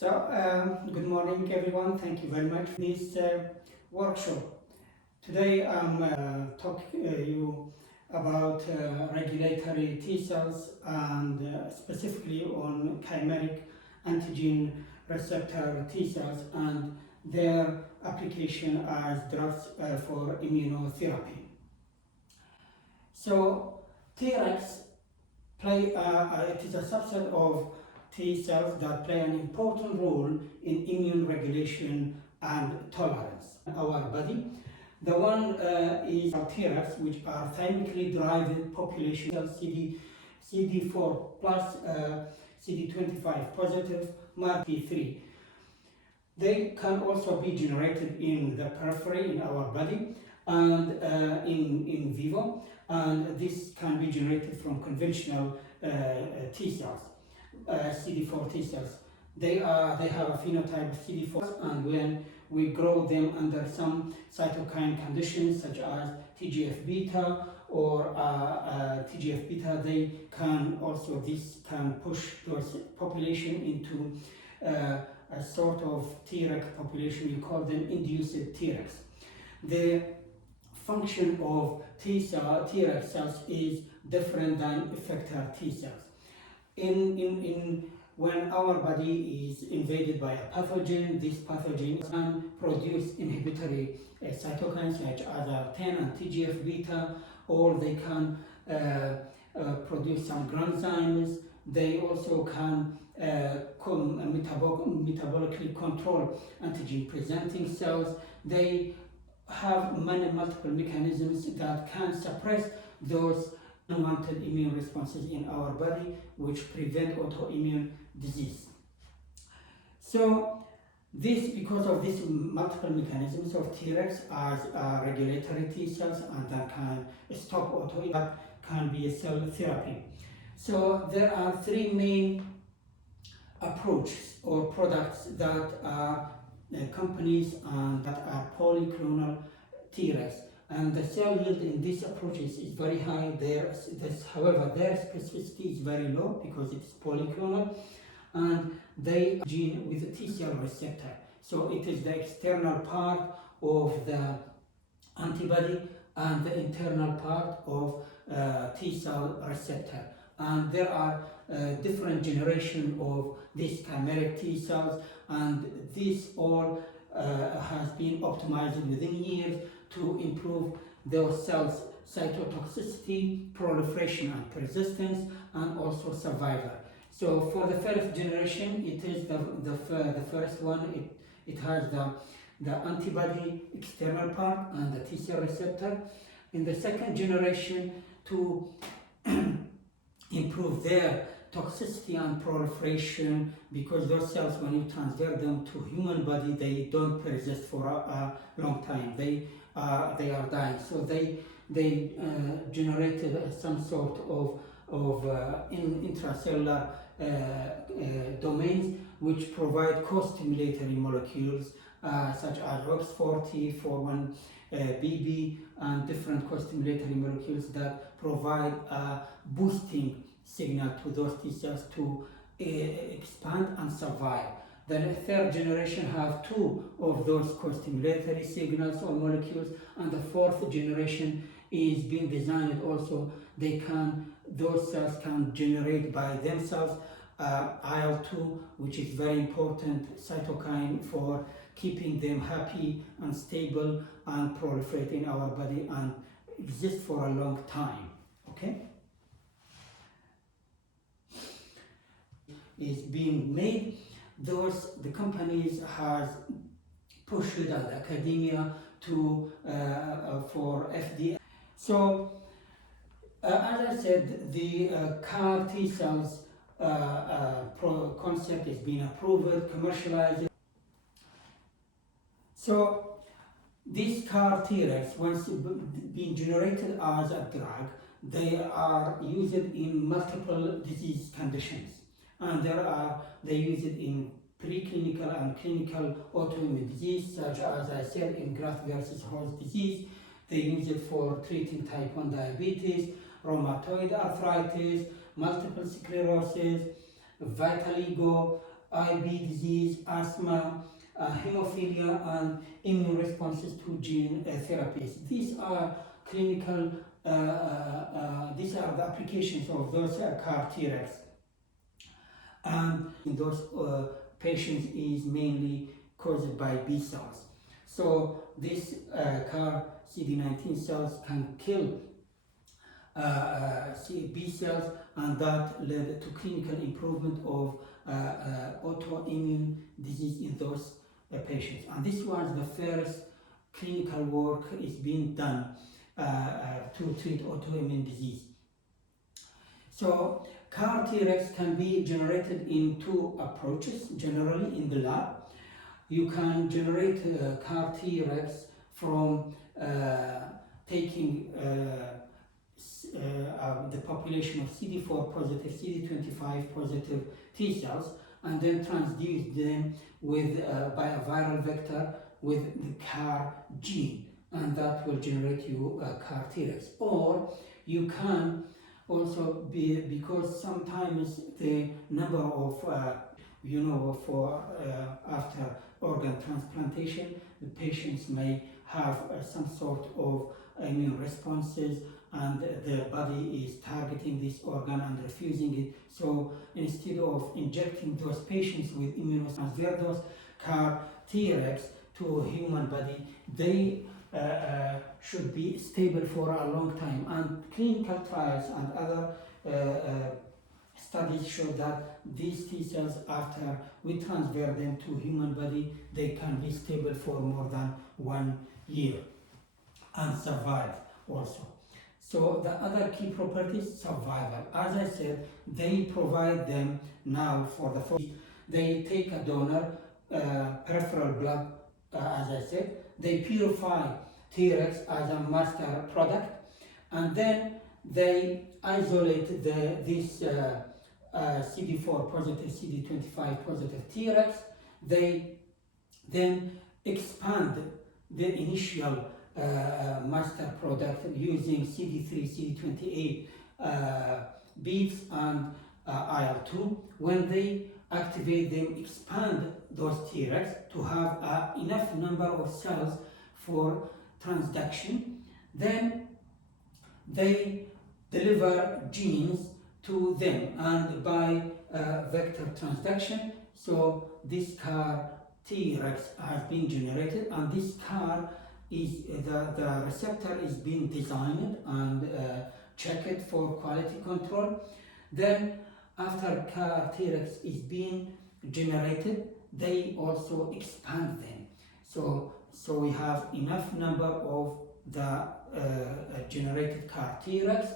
Good morning everyone. Thank you very much for this workshop. Today I'm talking to you about regulatory T cells and specifically on chimeric antigen receptor T cells and their application as drugs for immunotherapy. So Tregs it is a subset of T cells that play an important role in immune regulation and tolerance in our body. The one is Tregs, which are thymically derived population cells, CD4 plus, CD25 positive, MARP3. They can also be generated in the periphery in our body and in vivo, and this can be generated from conventional T cells. CD4 T cells. They have a phenotype of CD4, and when we grow them under some cytokine conditions such as TGF-beta or TGF-beta, this can push those population into a sort of Treg population. We call them induced Tregs. The function of Treg cells is different than effector T cells. When our body is invaded by a pathogen, this pathogen can produce inhibitory cytokines such as IL-10 and TGF-beta, or they can produce some granzymes. They also can metabolically control antigen-presenting cells. They have multiple mechanisms that can suppress those unwanted immune responses in our body, which prevent autoimmune disease. So because of these multiple mechanisms of Tregs as regulatory T cells, and that can stop autoimmune, that can be a cell therapy. So there are three main approaches or products that are companies and that are polyclonal Tregs. And the cell yield in these approaches is very high. However, their specificity is very low because it is polyclonal, and they gene with a T cell receptor. So it is the external part of the antibody and the internal part of T cell receptor. And there are different generations of these chimeric T cells, and this all has been optimized within years to improve those cells' cytotoxicity, proliferation and persistence, and also survival. So for the first generation, it is the first one. It has the antibody external part and the T cell receptor. In the second generation, to improve their toxicity and proliferation, because those cells, when you transfer them to human body, they don't persist for a long time. They are dying. So they generated some sort of intracellular domains which provide co-stimulatory molecules such as OX40, 41BB, and different co-stimulatory molecules that provide a boosting signal to those T cells to expand and survive. The third generation have two of those co-stimulatory signals or molecules, and the fourth generation is being designed also. Those cells can generate by themselves IL-2, which is very important cytokine for keeping them happy and stable and proliferate in our body and exist for a long time. Okay? Is being made. The companies has pushed it at academia to for FDA. So as I said, the CAR T cells concept is being approved, commercialized. So these CAR Tregs, once being generated as a drug, they are used in multiple disease conditions. And they use it in preclinical and clinical autoimmune disease, such as I said, in graft versus host disease. They use it for treating type 1 diabetes, rheumatoid arthritis, multiple sclerosis, vitiligo, IB disease, asthma, hemophilia, and immune responses to gene therapies. These are clinical, these are the applications of those CAR Tregs. And in those patients is mainly caused by B cells. So this CAR CD19 cells can kill B cells, and that led to clinical improvement of autoimmune disease in those patients. And this was the first clinical work is being done to treat autoimmune disease. So CAR Tregs can be generated in two approaches, generally in the lab. You can generate CAR Tregs from taking the population of CD4 positive, CD25 positive T cells, and then transduce them with by a viral vector with the CAR gene, and that will generate you CAR Tregs. Or you can also be, because sometimes the number of for after organ transplantation, the patients may have some sort of immune responses, and the body is targeting this organ and refusing it. So instead of injecting those patients with immunotransfer those CAR Tregs to a human body, they should be stable for a long time. And clinical trials and other studies show that these T cells, after we transfer them to human body, they can be stable for more than 1 year and survive also. So the other key properties, survival. As I said, they provide them now for the first. They take a donor, peripheral blood, as I said. They purify Tregs as a master product, and then they isolate this CD4 positive, CD25 positive Tregs. They then expand the initial master product using CD3, CD28 beads and IL-2. When they activate them, expand those Tregs to have enough number of cells for transduction. Then they deliver genes to them, and by vector transduction, so this CAR Tregs has been generated, and this CAR is the receptor is being designed and checked for quality control. Then after CAR Tregs is being generated, they also expand them. So we have enough number of the generated CAR Tregs,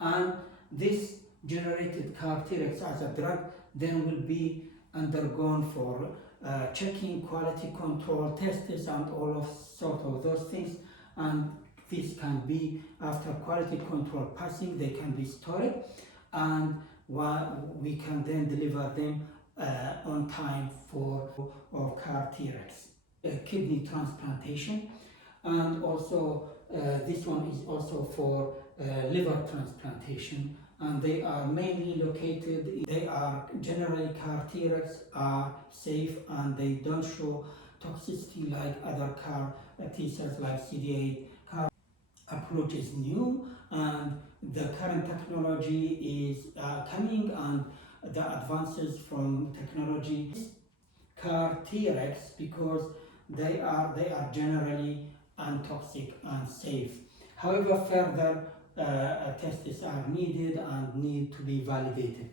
and this generated CAR Tregs as a drug then will be undergone for checking quality control tests and all of sort of those things, and this can be, after quality control passing, they can be stored, and we can then deliver them on time for CAR Tregs. Kidney transplantation, and also this one is also for liver transplantation, and they are mainly located, they are generally CAR Tregs are safe and they don't show toxicity like other CAR T cells like CD8. CAR approach is new, and the current technology is coming, and the advances from technology. CAR Tregs, because they are generally untoxic and safe. However, further tests are needed and need to be validated.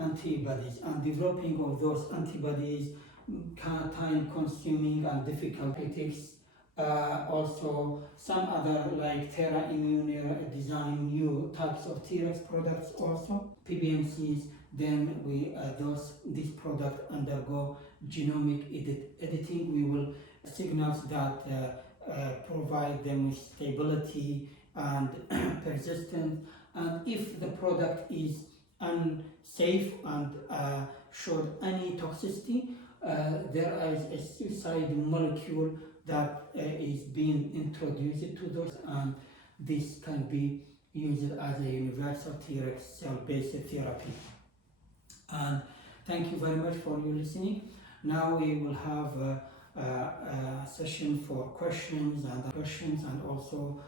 Antibodies, and developing of those antibodies time consuming and difficult. Also some other like Terra Immune design new types of Tregs products also. PBMCs, then this product undergo genomic editing. We will signals that provide them with stability and persistence, and if the product is unsafe and showed any toxicity, there is a suicide molecule that is being introduced to those, and this can be used as a universal Treg cell-based therapy. And Thank you very much for your listening. Now we will have a session for questions and also